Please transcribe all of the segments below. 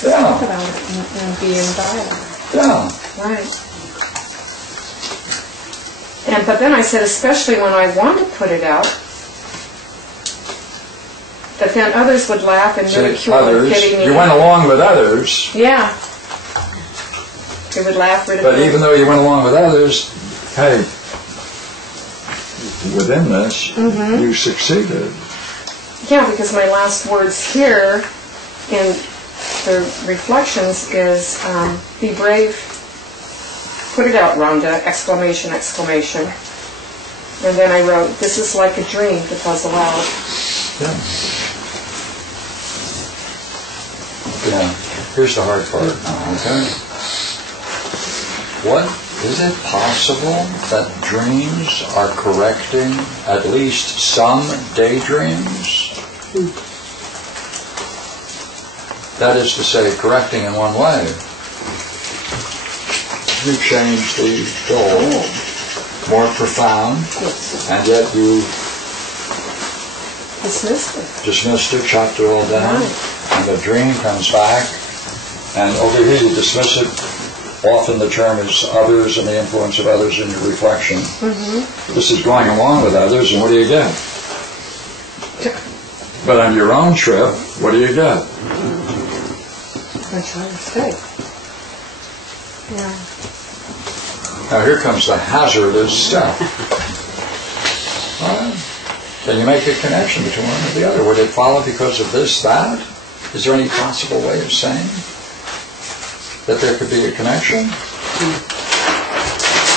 to talk about it and be in dialogue. Yeah. Right. But then I said, especially when I want to put it out, that then others would laugh and ridicule and pity me. You went along with others. Yeah. They would laugh, ridicule. But even though you went along with others, hey, within this, you succeeded. Yeah, because my last words here in the reflections is, be brave, put it out, Rhonda, exclamation, exclamation. And then I wrote, this is like a dream to buzz aloud. Yeah. Yeah. Here's the hard part. Okay. What is it possible that dreams are correcting at least some daydreams? That is to say, correcting in one way. You change the goal, more profound, and yet you dismissed it, chopped it all down, and the dream comes back, and over here you dismiss it. Often the term is others and the influence of others in your reflection. This is going along with others, and what do you get? But on your own trip, what do you get? I try to stay. Yeah. Now here comes the hazardous step. Can you make a connection between one and the other? Would it follow because of this, that? Is there any possible way of saying that there could be a connection?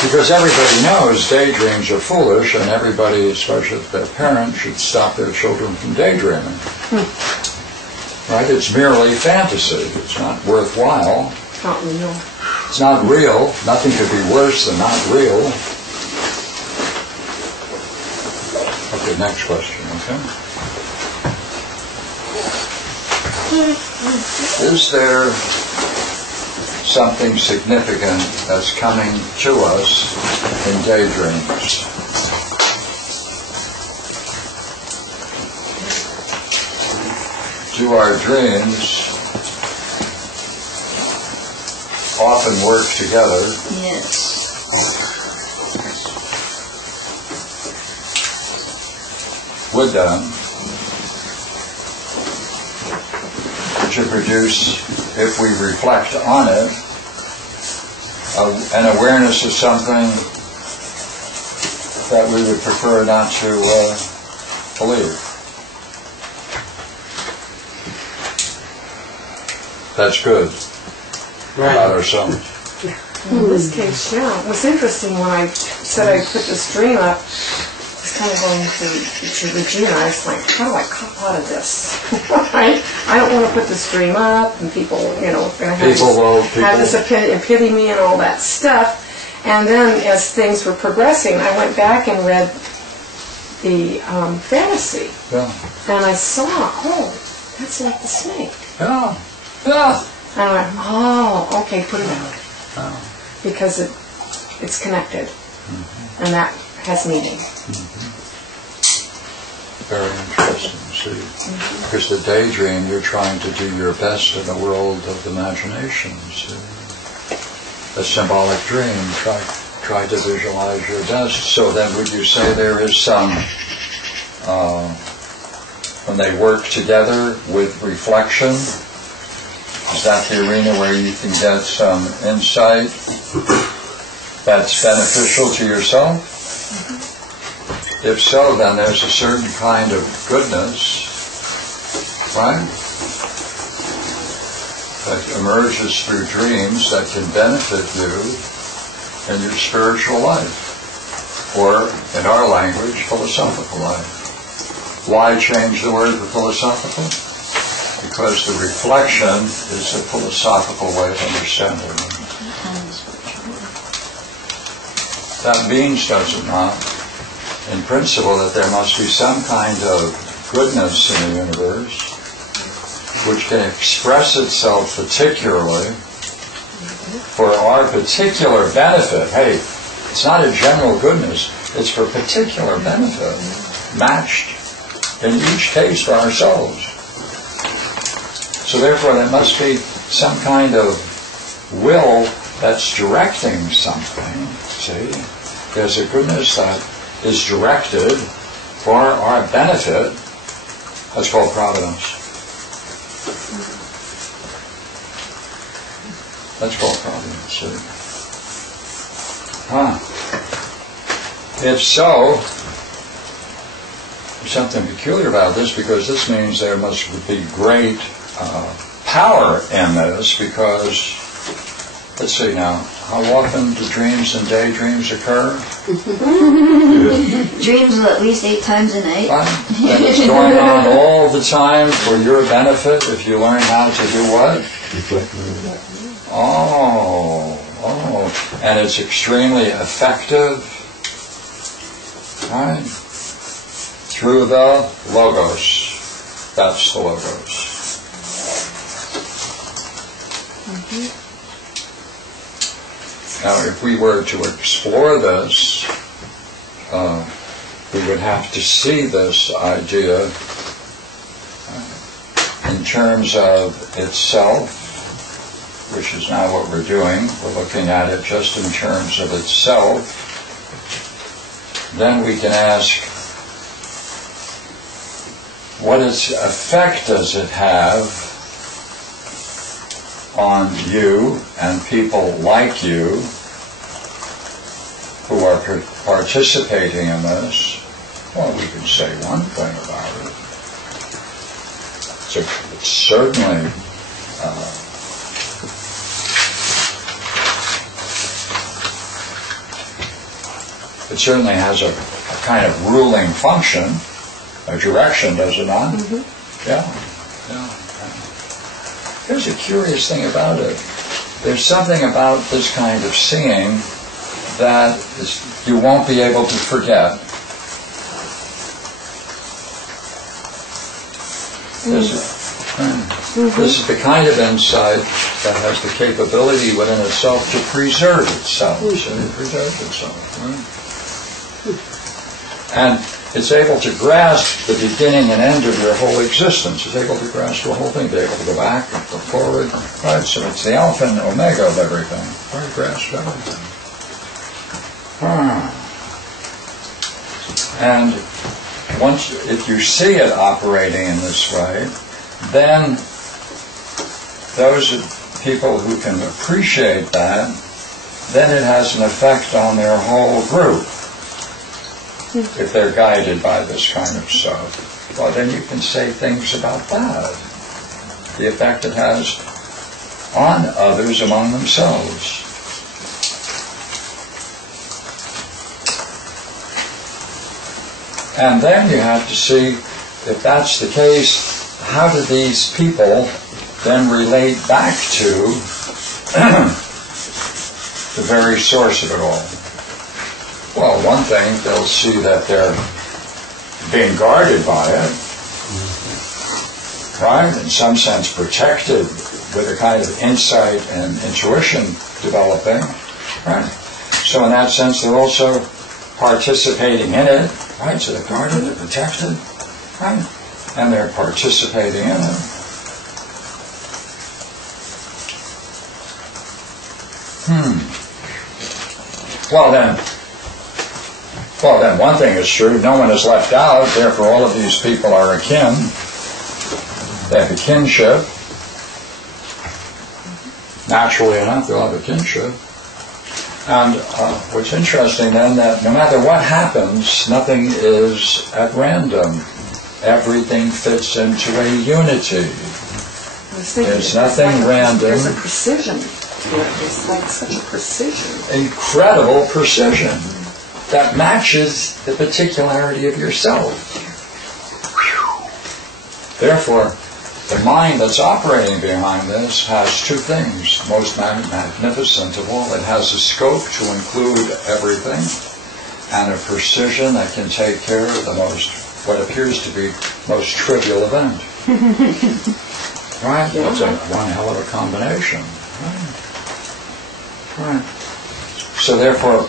Because everybody knows daydreams are foolish, and everybody, especially their parents, should stop their children from daydreaming. Right? It's merely fantasy. It's not worthwhile. Not real. It's not real. Nothing could be worse than not real. Okay, next question, okay? Is there something significant that's coming to us in daydreams? Do our dreams often work together? Yes. Would them to produce, if we reflect on it, an awareness of something that we would prefer not to believe. That's good. Right. About ourselves. In this case, yeah. It was interesting when I said I put this dream up. I was kind of going to Regina. I was like, how do I come out of this? Right? I don't want to put this dream up, and people, you know, are going to have this opinion, pity me, and all that stuff. And then, as things were progressing, I went back and read the fantasy, and I saw, oh, that's like the snake. Yeah. Yeah. And I went, oh, okay, put it out. Because it's connected. And that has meaning. Very interesting, see. Because the daydream, you're trying to do your best in the world of imagination, see. A symbolic dream, try to visualize your best. So then would you say there is some, when they work together with reflection, is that the arena where you can get some insight that's beneficial to yourself? If so, then there's a certain kind of goodness, right, that emerges through dreams that can benefit you in your spiritual life, or, in our language, philosophical life. Why change the word for philosophical? Because the reflection is a philosophical way of understanding. That means, does it not, in principle, that there must be some kind of goodness in the universe which can express itself particularly for our particular benefit. Hey, it's not a general goodness, it's for particular benefit, matched in each case for ourselves. So therefore there must be some kind of will that's directing something. See? There's a goodness that is directed for our benefit. That's called providence. That's called providence. See? If so, there's something peculiar about this, because this means there must be great power in this, because, let's see now, how often do dreams and daydreams occur? Dreams at least 8 times a night. And it's going on all the time for your benefit if you learn how to do what? And it's extremely effective, right? Through the Logos. That's the Logos. Now, if we were to explore this, we would have to see this idea in terms of itself, which is now what we're doing. We're looking at it just in terms of itself. Then we can ask, what effect does it have on you and people like you who are participating in this? Well, we can say one thing about it. It's certainly it certainly has a kind of ruling function, a direction, does it not? Mm-hmm. Yeah. There's a curious thing about it. There's something about this kind of seeing that you won't be able to forget. This is the kind of insight that has the capability within itself to preserve itself. And it's able to grasp the beginning and end of your whole existence. It's able to grasp the whole thing, be able to go back and go forward. Right? So it's the alpha and omega of everything. Right? Grasp everything. And if you see it operating in this way, then those people who can appreciate that, then it has an effect on their whole group. If they're guided by this kind of stuff, well, then you can say things about that. The effect it has on others among themselves. And then you have to see, if that's the case, how do these people then relate back to the very source of it all? Well, one thing, they'll see that they're being guarded by it, right? In some sense protected with a kind of insight and intuition developing, right? So in that sense, they're also participating in it, right? So they're guarded, they're protected, right? And they're participating in it. Well, then one thing is true, no one is left out, therefore all of these people are akin. They have a kinship. Naturally enough, they'll have a kinship. And what's interesting then, that no matter what happens, nothing is at random. Everything fits into a unity. There's nothing random. There's a precision. It's like such a precision. Incredible precision that matches the particularity of yourself. Therefore, the mind that's operating behind this has two things. Most magnificent of all, it has a scope to include everything, and a precision that can take care of what appears to be most trivial event. Right? That's one hell of a combination. Right. So therefore,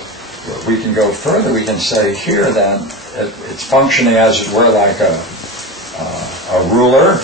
we can go further. We can say here that it's functioning as it were like a ruler